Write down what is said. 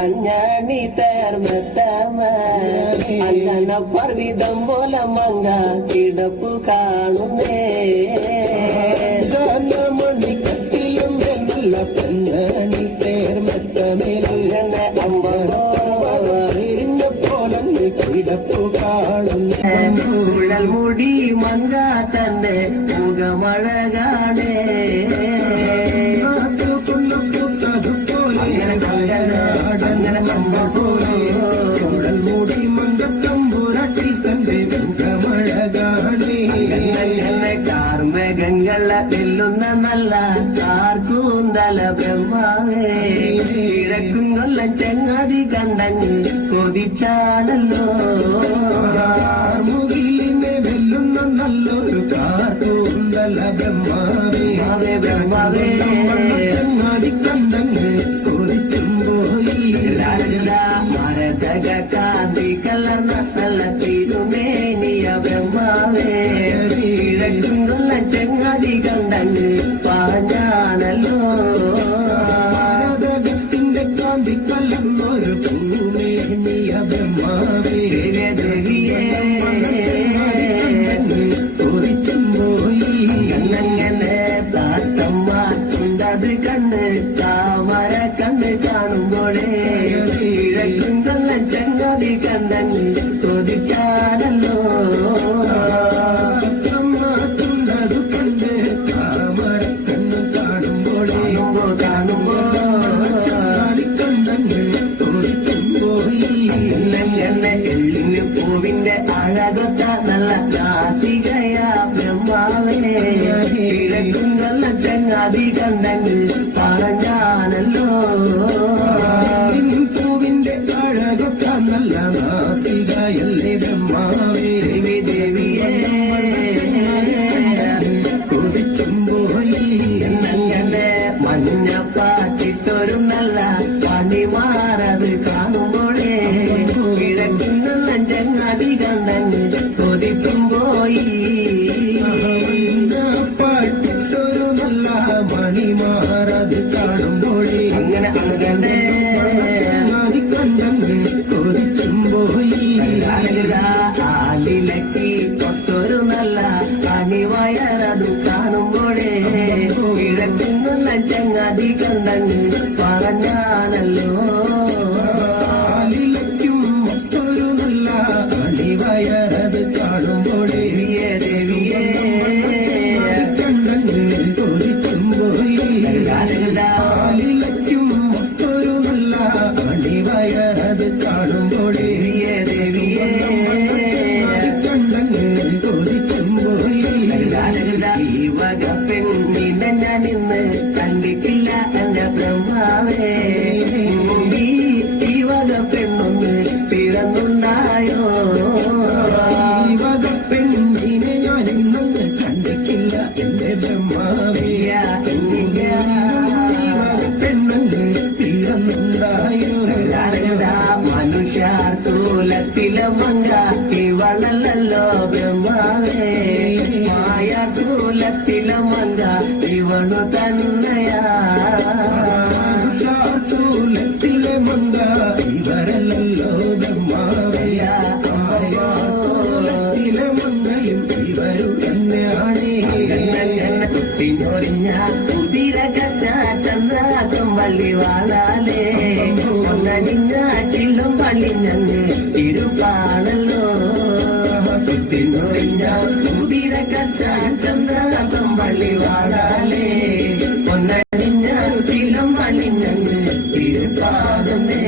കഞ്ഞാണി തേർമത്തമ അഞ്ചന പർവിതം പോലെ മങ്ങ കിടപ്പു കാണുന്നേ മണിക്കത്തിലും നല്ല കഞ്ഞാണി തേർമത്തമേല അമ്പോ പോലെ കിടപ്പു കാണുന്നേ ഉഴൽ മുടി മങ്ക തന്നെ മുഖമഴകാണേ കാർമേഘങ്ങള വെല്ലുന്ന നല്ല കാർക്കൂന്തല ബ്രഹ്മാവേ ഇഴക്കും കൊല്ലം ചങ്ങാതി കണ്ടങ്ങ് കൊതിച്ചാണല്ലോ മുകിലിനെ വെല്ലുന്ന നല്ലൊരു കാർക്കൂന്തല ബ്രഹ്മാവേ ബ്രഹ്മാവേ ചങ്ങാതി കണ്ടങ്ങ് കൊതിച്ചും പോയി മരതക കാന്തി കലർന്ന നല്ല തിരുമേനിയ ബ്രഹ്മാവേ ഇഴക്കുള്ള ചങ്ങാതി കണ്ടങ്ങ് പാഞ്ഞാണല്ലോ മരതകത്തിന്റെ കാന്തി കലർന്നൊരു പൂമേനിയ ബ്രഹ്മാവേ ദേവിയേ കൊതിച്ചും പോയി കണ്ണങ്ങനെ താത്തമ്മ ഉണ്ടത് കണ്ണ് താമര കണ്ണ് കാണുമ്പോഴേ ഇഴക്കും കൊല്ല ചങ്ങാതി കണ്ടങ്ങ് കൊതിച്ചാണല്ലോ പൂവിന്റെ അഴകൊത്ത നല്ല നാസികയാ ബ്രഹ്മാവേ ഇഴക്കും കൊല്ല ചങ്ങാതി കണ്ടങ്ങ് പറഞ്ഞാണല്ലോ പൂവിന്റെ അഴകൊത്ത നല്ല നാസികയല്ലേ ബ്രഹ്മാവേ ദേവിയേ കൊതിച്ചും പോയി എന്നങ്ങനെ മഞ്ഞപ്പാട്ടിട്ടൊരു നല്ല പണിമാറത് കാണുമ്പോഴേ കിഴക്കുന്നുള്ള ചങ്ങാതി കണ്ടങ്ങ് കൊതിച്ചും പോയി പാട്ടിട്ടൊരു നല്ല മണിമാറത് കാണുമ്പോഴേ അങ്ങനെ അങ്ങനെ കണ്ടങ്ങ് കൊതിച്ചും പോയി ആലിലക്കി തൊട്ടൊരു നല്ല പണിവയറത് കാണുമ്പോഴേ കിഴക്കുന്നുള്ള ചങ്ങാതി കണ്ടങ്ങ് പറഞ്ഞാണല്ലോ വയറത് കാണുമ്പോഴേ ദേവിയേ കണ്ടങ്ങ് കൊതിച്ചും പോയി ആലിലയ്ക്കും മറ്റൊരു നല്ല അണിവയറത് കാണുമ്പോഴേ ദേവിയേ കണ്ടങ്ങ് കൊതിച്ചും പോയി ഈ വക പെണ്ണിനെ ഞാൻ ഇന്ന് കണ്ടിട്ടില്ല എന്റെ ബ്രഹ്മാവേ ഈ വക പെണ്ണൊന്ന് പിറന്നുണ്ടായോ പെണ്ണിനെ ഞാൻ ഇന്നൊന്ന് കണ്ടിട്ടില്ല എന്റെ ബ്രഹ്മാവേ പെണ്ണങ്ങ് പിറന്നുണ്ടായോ മനുഷ്യർ തൂലത്തിലെ മങ്ക ഇവളല്ലോ ബ്രഹ്മാവേ മായ തൂലത്തിലെ മങ്ക ഇവണു തന്നെയാ തൂലത്തിലെ മങ്ക ഇവരല്ലോ ബ്രഹ്മാവേ കുട്ടിഞ്ഞൊറിഞ്ഞ കുതിര കച്ചാറ്റന്നാസം വള്ളി വാളാലേ ഒന്നടിഞ്ഞാറ്റിലും പള്ളിഞ്ഞങ്ങ് തിരുപ്പാണല്ലോ കുട്ടിഞ്ഞൊറിഞ്ഞ കുതിര കച്ചാറ്റന്നാസം വള്ളി വാളാലേ ഒന്നടിഞ്ഞാറ്റിലും പള്ളിഞ്ഞങ്ങ് തിരുപ്പാകുന്നേ